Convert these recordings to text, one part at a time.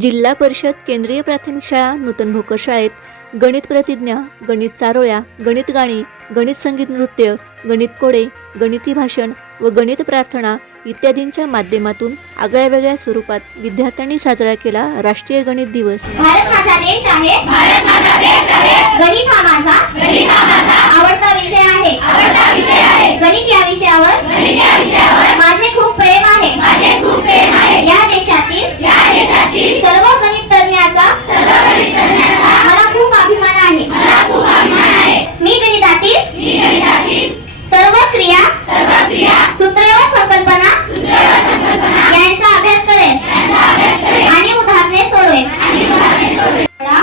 जिल्हा परिषद केंद्रीय प्राथमिक शाळा नूतन भोकर शाळेत गणित प्रतिज्ञा, गणित चारोळ्या, गणित गाणी, गणित संगीत नृत्य, गणित कोडे, गणिती भाषण व गणित प्रार्थना इत्यादींच्या माध्यमातून आगळ्यावेगळ्या स्वरूपात विद्यार्थ्यांनी साजरा केला राष्ट्रीय गणित दिवस। भारत माझा देश आहे, भारत माझा देश आहे। गणित हा माझा आवडता विषय आहे, गणित या विषयावर माझे खूप प्रेम आहे, या देशातील सर्व गणित तज्ञांचा मला खूप अभिमान आहे। मी गणितातील सर्व क्रिया सूत्र व संकल्पना यांचा अभ्यास करेन आणि उदाहरणे सोडवेन।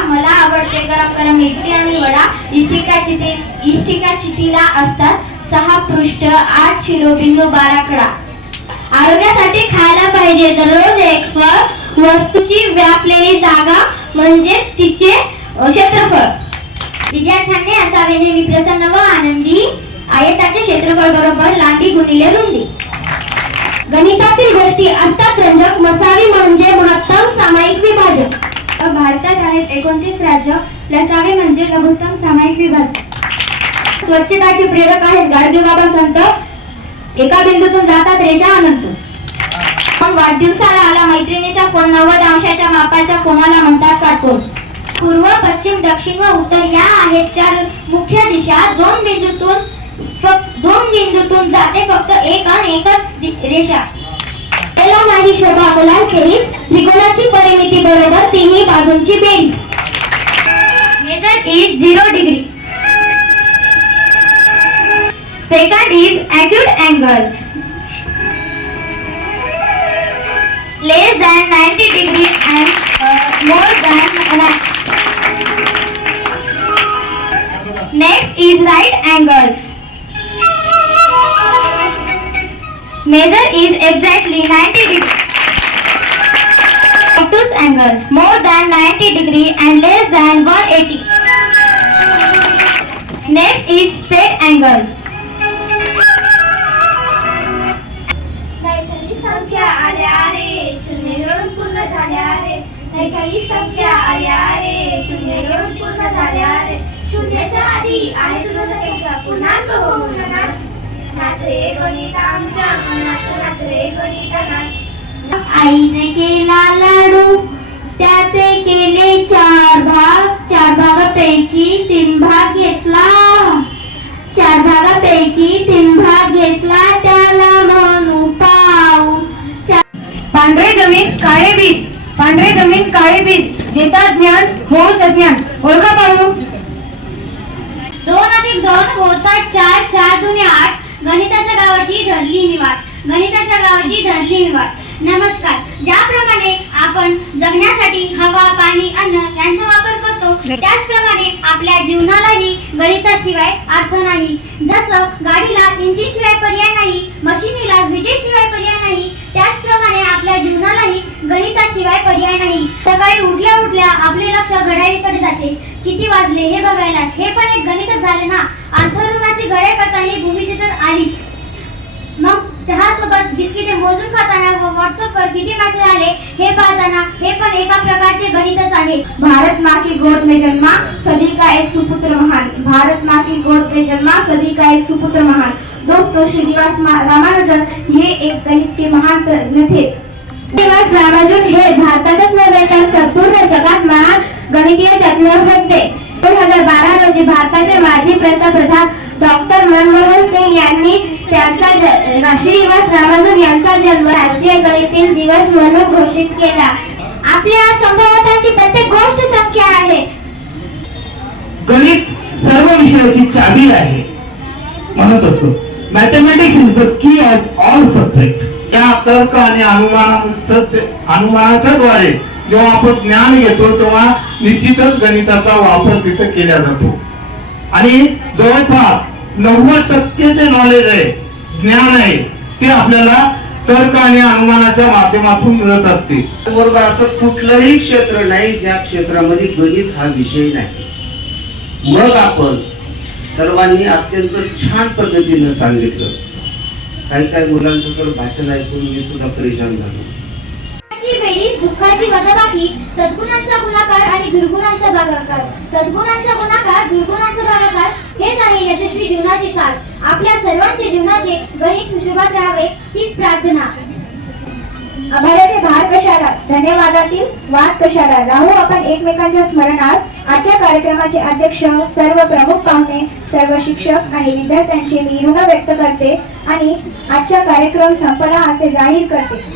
मला आवडते गरम गरम इडली आणि वडा। इष्टिका चितीला असतात 6 पृष्ठ 8 शिरोबिंदू 12 कडा। आरोग्यासाठी खायला पाहिजे दररोज एक फळ। वस्तूची व्यापलेली जागा म्हणजे तिचे क्षेत्रफळ। विद्यार्थ्यांनी असावे नेहमी प्रसन्न व आनंदी। आयताचे क्षेत्रफळ बरोबर लांबी गुणिले रुंदी। गणितातील गोष्टी असतात रंजक। मसावी म्हणजे महत्तम सामायिक विभाजक। भारतात आहेत 29 राज्य। लसावी म्हणजे लघुत्तम सामायिक विभाजक। स्वच्छताचे प्रेरक आहेत गाडगेबाबा संत। एका बिंदूतून जातात रेषा अनंत। पण वाढदिवसाला आला मैत्रिणीचा फोन 90 अंशाच्या मापाच्या कोणाला म्हणतात काटकोन। पूर्व, पश्चिम, दक्षिण व उत्तर या आहेत 4 मुख्य दिशा। दोन बिंदूतून जाते फक्त एकच रेषा। नाही शोभा मुलां खेरीज त्रिकोणाची परिमिती बरोबर तिन्ही बाजूंची बेरीज। Major is 0 degree. Second is acute angle less than 90 degree and more than right. Next is right angle. Measure is exactly 90 degree. Obtuse angle more than 90 degree and less than 180. Next is straight angle. नैसर्गिक संख्या आल्या रे शून्य घेऊन पूर्ण झाल्या रे। नैसर्गिक संख्या आल्या रे शून्य घेऊन पूर्ण झाल्या रे। शून्याच्या आधी आहे तुझा संख्या पूर्णांक होऊन नाच रे गणित आमच्या मनात नाच रे गणित नाच। आईने केला लाडू त्याचे केले 4 भाग। 4 भागापैकी 3 भाग घेतला। 4 भागापैकी 3 भाग घेतला त्याला म्हणू पाऊस। पांढरे जमीन काळे बीज, पांढरे जमीन काळे बीज देतात ज्ञान होऊन अज्ञान। ओळखा पाहू। 2 अधिक 2 होतात 4, 4 दुने 8। गणिताच्या गावाची धरली निवाड। नमस्कार। ज्याप्रमाणे आपण जगण्यासाठी हवा, पाणी, अन्न यांचा वापर करतो त्याचप्रमाणे आपल्या जीवनालाही गणिताशिवाय अर्थ नाही। जसं गाडीला इंजिनशिवाय पर्याय नाही, मशिनीला विजेशिवाय पर्याय नाही, त्याचप्रमाणे आपल्या जीवनालाही गणिताशिवाय पर्याय नाही। सकाळी उठल्या आपले लक्ष घड्याळीकडे जाते, किती वाजले हे बघायला। हे पण एक गणितच झाले ना। अंथरुणाची घड्याळ करताना भूमिती तर आलीच। मग चहा सोबत बिस्किटे मोजून खाताना व व्हॉट्सअपवर किती मेसेज आले हे पाहताना हे पण एका प्रकारचे गणितच आहे। भारत माँ की गोद में जन्मा सदी का एक सुपुत्र महान। भारत माँ की गोद में जन्मा सदी का एक सुपुत्र महान। दोस्तों, श्रीनिवास रामानुजन हे एक गणित के महान तज्ञ थे। श्रीनिवास रामानुजन हे भारतातच नव्हे तर संपूर्ण जगात महान गणितीय तज्ञ होते। 2012 रोजी भारताचे माजी पंतप्रधान डॉक्टर मनमोहन सिंग यांनी श्रीनिवास रामानुजन यांचा जन्म राष्ट्रीय गणित दिवस म्हणून घोषित केला। आपल्या संभवतांची प्रत्येक गोष्ट संख्या आहे। गणित सर्व विषयाची चाबी आहे म्हणत असतो। Mathematics is the key of all subject. या तर्क आणि अनुमानाच्या द्वारे जेव्हा आपण ज्ञान घेतो तेव्हा निश्चितच गणिताचा वापर तिथे केला जातो आणि जवळपास 90% जे नॉलेज आहे, ज्ञान आहे, ते आपल्याला तर्क आणि अनुमानाच्या माध्यमातून मिळत असते। बरोबर असं कुठलंही क्षेत्र नाही ज्या क्षेत्रामध्ये गणित हा विषय नाही। मग आपण सर्वांनी अत्यंत छान पद्धतीने सांगितलं। काही मुलांचं तर भाषण ऐकून मी सुद्धा परेशान झालो। सुखाची वजाबाकी, सद्गुणांचा गुणाकार आणि दुर्गुणांचा भागाकार. सद्गुणांचा गुणाकार, दुर्गुणांचा भागाकार हेच आहे यशस्वी जीवनाची सार. आपल्या सर्वांचे जीवनाचे गणित सुशोभात राहावे हीच प्रार्थना. आभाराचे भार कशाला, धन्यवादातील वाद कशाला. राहू आपण एकमेकांच्या स्मरणात. आजच्या कार्यक्रमाचे अध्यक्ष, सर्व प्रमुख पाहुणे, सर्व शिक्षक आणि विद्यार्थ्यांचे मी ऋण व्यक्त करते आणि आजचा कार्यक्रम संपला असे जाहीर करते.